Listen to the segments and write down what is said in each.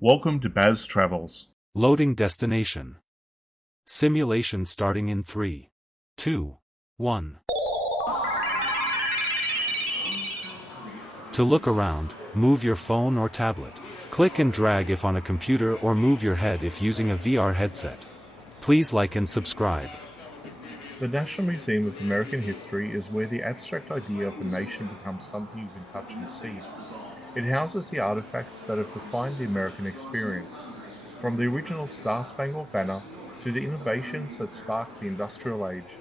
Welcome to Baz Travels. Loading destination. Simulation starting in 3, 2, 1. To look around, move your phone or tablet. Click and drag if on a computer or move your head if using a VR headset. Please like and subscribe. The National Museum of American History is where the abstract idea of a nation becomes something you can touch and see. It houses the artifacts that have defined the American experience, from the original Star-Spangled Banner to the innovations that sparked the Industrial Age.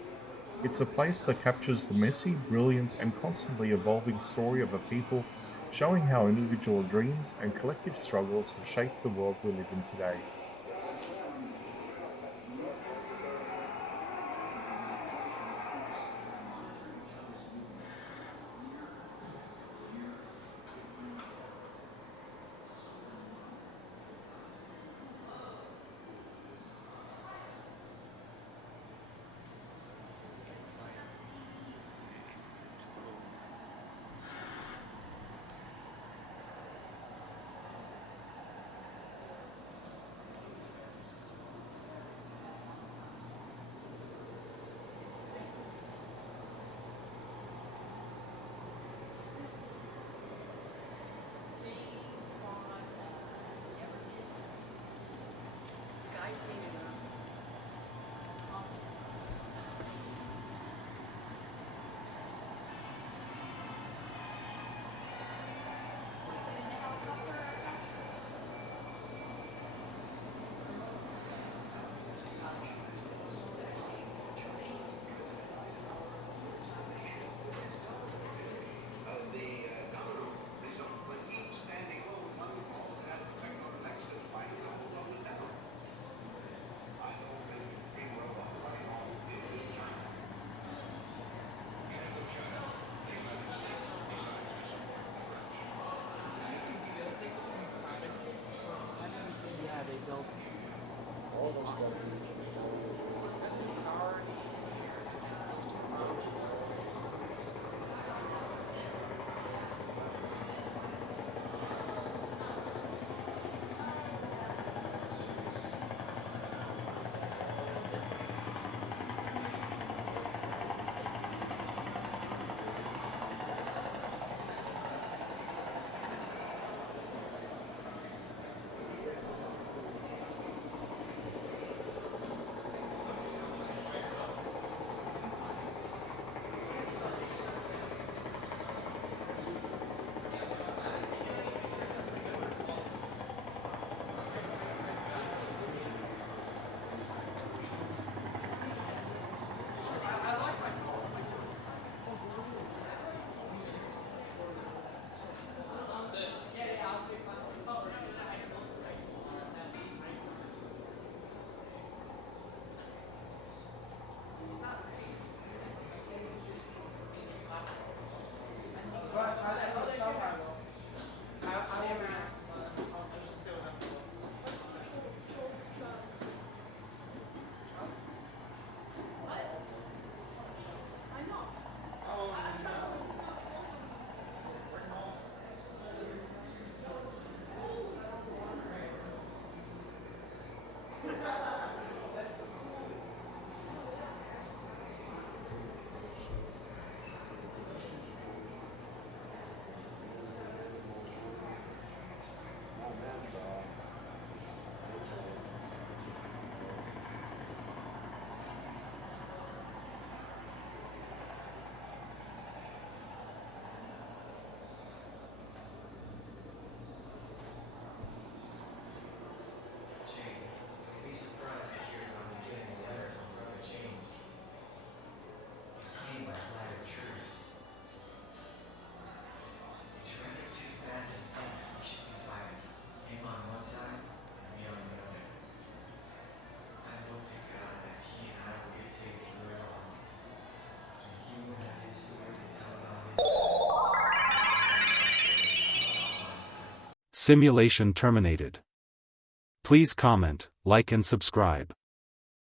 It's a place that captures the messy, brilliant, and constantly evolving story of a people, showing how individual dreams and collective struggles have shaped the world we live in today. Simulation terminated. Please comment, like and subscribe.